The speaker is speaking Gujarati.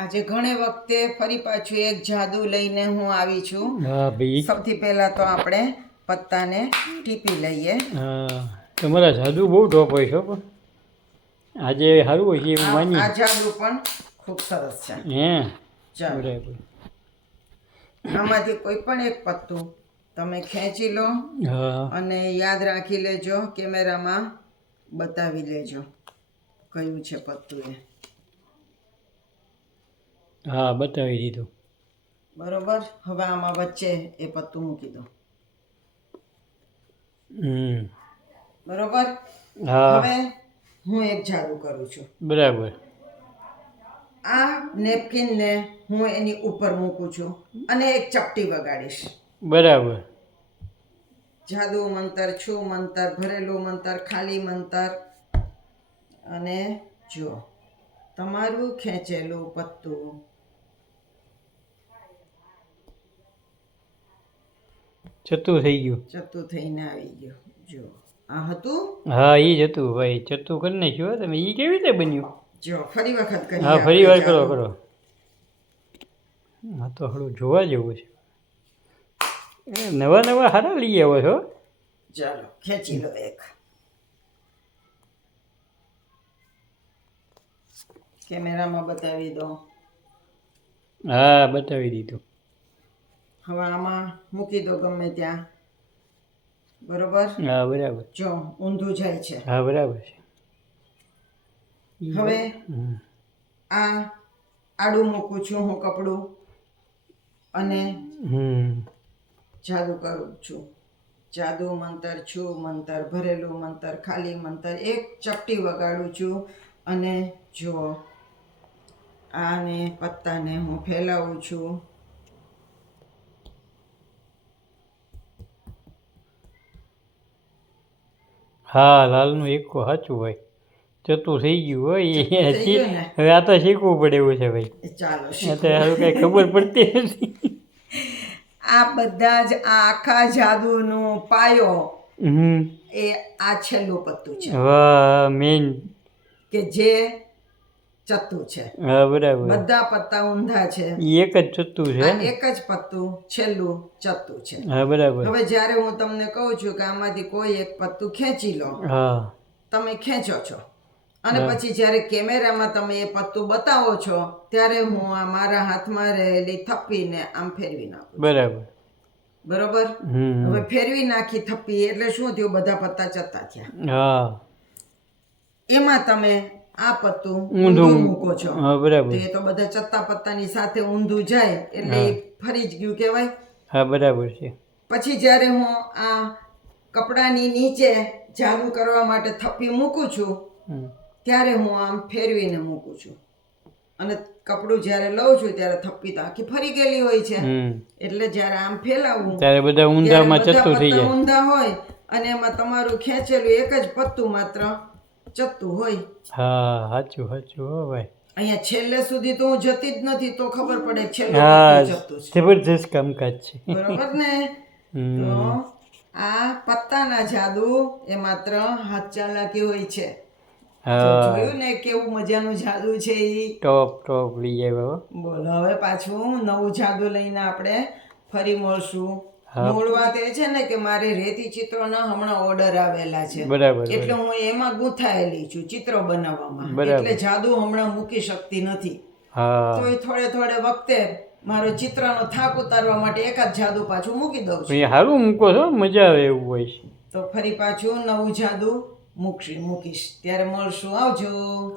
આજે ઘણી વખતે ફરી પાછું એક જાદુ લઈને હું આવી છું. હા ભાઈ. સૌથી પહેલા તો આપણે પત્તાને ટીપી લઈએ. હા તમારા જાદુ બહુ ટોપ હોય છે પણ આજે સારું હોય છે એવું આ માની. જાદુ પણ ખૂબ સરસ છે. હે ચાલો બરાબર. આમાંથી કોઈ પણ એક પત્તું તમે ખેંચી લો હા અને યાદ રાખી લેજો, કેમેરામાં બતાવી લેજો કયું છે પત્તું એ. હા બતાવી દીધું. બરોબર. હવે આમાં વચ્ચે એ પત્તું મૂકી દો. બરોબર. હા હવે હું એક જાદુ કરું છું. બરાબર. આ નેપકિનને હું એની ઉપર મૂકું છું અને એક ચપટી વગાડીશ. બરાબર. જાદુ મંતર, છું મંતર, ભરેલું મંતર, ખાલી મંતર. અને જો તમારું ખેંચેલું પત્તું ચતું થઈ ગયું. ચતું થઈને આવી ગયું. જો આ હતું. હા એ જ હતું ભાઈ, ચતું કરી નાખ્યું. તમે એ કેવી રીતે બન્યું? જો ફરી વખત કરીએ. હા ફરી વાર કરો જાદુ. કરો. હા તો હળું જોવા જેવું છે. નવા નવા સારા લઈ આવો છો. ચાલો ખેંચી લો એક. કેમેરામાં બતાવી દો. હા બતાવી દીધું. હવે આમાં મૂકી દો ગમે ત્યાં. બરોબર. હા બરાબર. જો ઊંધું જાય છે. હા બરાબર છે. હવે હમ. આ આડું મૂકું છું હું કપડું અને જાદુ કરું છું. જાદુ મંતર, છું મંતર, ભરેલું મંતર, ખાલી મંતર. એક ચપટી વગાડું છું અને જુઓ આને પત્તાને હું ફેલાવું છું. હા લાલનું એક સાચું ભાઈ, ચતું થઈ ગયું હોય. થઈ ગયું ને? હવે આ તો શીખવું પડે એવું છે ભાઈ. ચાલો આ તો શીખો. હારું કઈ ખબર પડતી નથી. આ બધા જ આ આખા જાદુનો પાયો એ આ છેલ્લું પત્તું છે વાહ મેન. કે જે ચત્તુ છે. હા બરાબર. બધા પત્તા ઊંધા છે. ઈ એક જ ચતું છે આ ને? એક જ પત્તું છેલ્લું ચત્તુ છે. હા બરાબર. હવે જ્યારે હું તમને કહું છું કે આમાંથી કોઈ એક પત્તું ખેંચી લો, હા તમે ખેંચો છો અને હા. પછી જ્યારે કેમેરામાં તમે એ પત્તું બતાવો છો ત્યારે હું આ મારા હાથમાં રહેલી થપ્પીને આમ ફેરવી નાખું છું. બરાબર. બરોબર. હવે ફેરવી નાખી થપ્પી એટલે શું થયું? બધા પત્તા ચત્તા થયા. હા એમાં તમે આ પત્તું ઊંધું ઊંધું મૂકો છો. હા બરાબર. તો એ તો બધા ચત્તા પત્તાની સાથે ઊંધું જાય એટલે એ ફરી જ ગયું કહેવાય. હા બરાબર છે. પછી જ્યારે હું આ કપડાની નીચે જાદુ કરવા માટે થપ્પી મૂકું છું ત્યારે હું આમ ફેરવીને મૂકું છું અને કપડું જ્યારે લઉં છું ત્યારે થપ્પી તો આખી ફરી ગયેલી હોય છે. એટલે જ્યારે આમ ફેલાવું ત્યારે બધા ઊંધામાં ત્યારે ચતું થઈ બધા પત્તા જાય. ઊંધા હોય અને એમાં તમારું ખેંચેલું એક જ પત્તું માત્ર ચત્તું હોય. હા સાચું સાચું હો ભાઈ. અહીંયા છેલ્લે સુધી તો હું જતી જ નથી, તો ખબર પડે છેલ્લું હા પત્તું ચત્તું છે. જબરજસ્ત કામકાજ છે. બરોબર ને? તો આ પત્તાના જાદુ એ માત્ર હાથ ચાલાકી હોય છે. તો જોયું ને કેવું મજાનું જાદુ છે ઈ. ટોપ ટોપ લઈ આવ્યો. બોલો હવે પાછું નવું જાદુ લઈને આપણે ફરી મળશું. મૂળ વાત એ છે ને કે મારે રેતી ચિત્રોના હમણાં ઓર્ડર આવેલા છે. બરાબર. એટલે હું એમાં ગૂંથાયેલી છું ચિત્રો બનાવવામાં. એટલે જાદુ હમણાં મૂકી શકતી નથી. હા તો એ થોડે થોડે વખતે મારો ચિત્રનો થાક ઉતારવા માટે એકાદ જાદુ પાછું મૂકી દઉં છું. એ સારું મૂકો છો, મજા આવે એવું હોય છે. તો ફરી પાછું નવું જાદુ મૂકીશ. ત્યારે મળશું. આવજો.